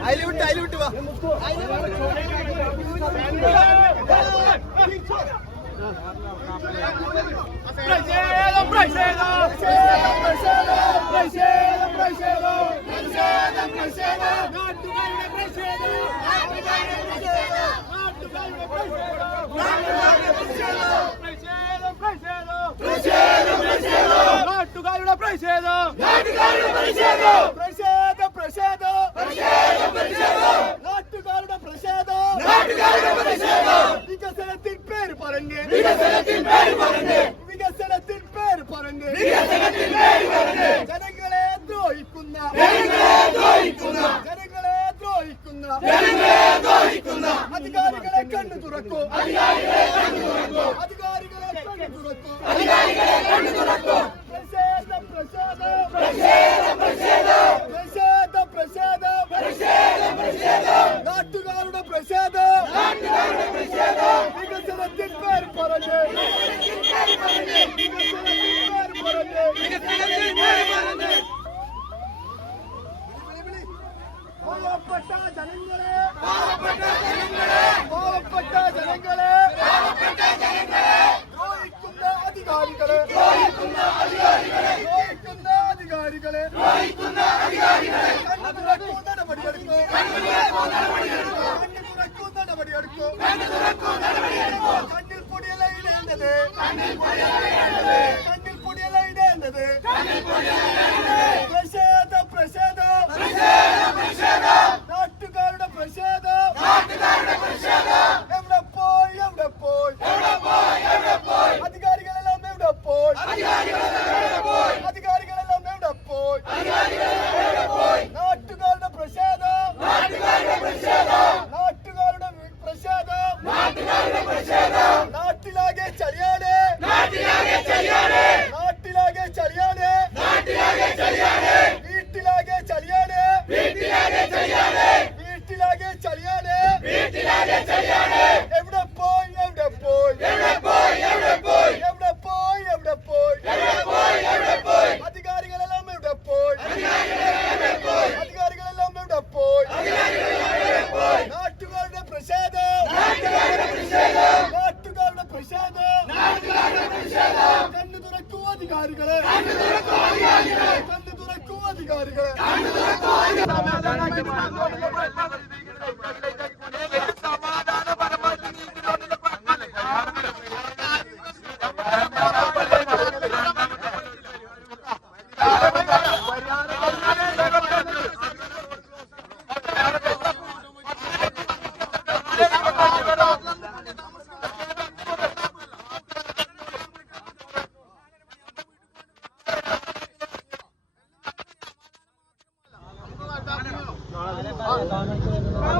അതിൽ വിട്ട് അതിൽ വിട്ട് വാ പ്രതിഷേധം പ്രതിഷേധം പ്രതിഷേധം പ്രതിഷേധം പ്രതിഷേധം നാട്ടുകാരുടെ പ്രതിഷേധം. പ്രതിഷേധം പ്രതിഷേധം നാട്ടുകാരുടെ പ്രതിഷേധം. വികസനത്തിൽ പേര് പറഞ്ഞ്. വികസനത്തിൽ പേര് പറഞ്ഞ് വികസനത്തിൽ പേര് പറഞ്ഞ്. ജനങ്ങളെ ദ്രോഹിക്കുന്ന അധികാരികളെ കണ്ണു തുറക്കൂ. അധികാരികളെ കണ്ണു തുറക്കൂ. അധികാരികളെ കണ്ണു തുറക്കൂ അധികാരികളെ കണ്ണു തുറക്കൂ പ്രസാദം പ്രസാദം கண்ணில் புடியலை இடைந்தது பிரசேத பிரசேதம் நாட்டுக்காரோட பிரசேதம் எவ்வளவு போய் எவ்வளவு போய் அதிகாரிகள் எல்லாம் எவ்வளவு போய் அதிகாரிகள் எல்லாம் எவ்வளவு போய் நாட்டுக்காரோட பிரசேதம் நாட்டுக்காரோட பிரசேதம். Millionen! அதிகாரிகளே. கண்டு துறக்கும் அதிகாரிகளே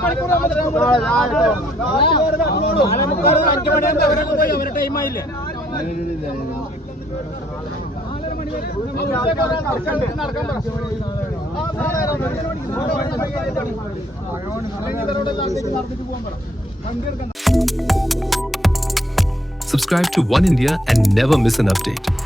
അധികാരികളെ കണ്ണു തുറക്കൂ അധികാരികളെ കണ്ണു തുറക്കൂ Subscribe to One India and never miss an update.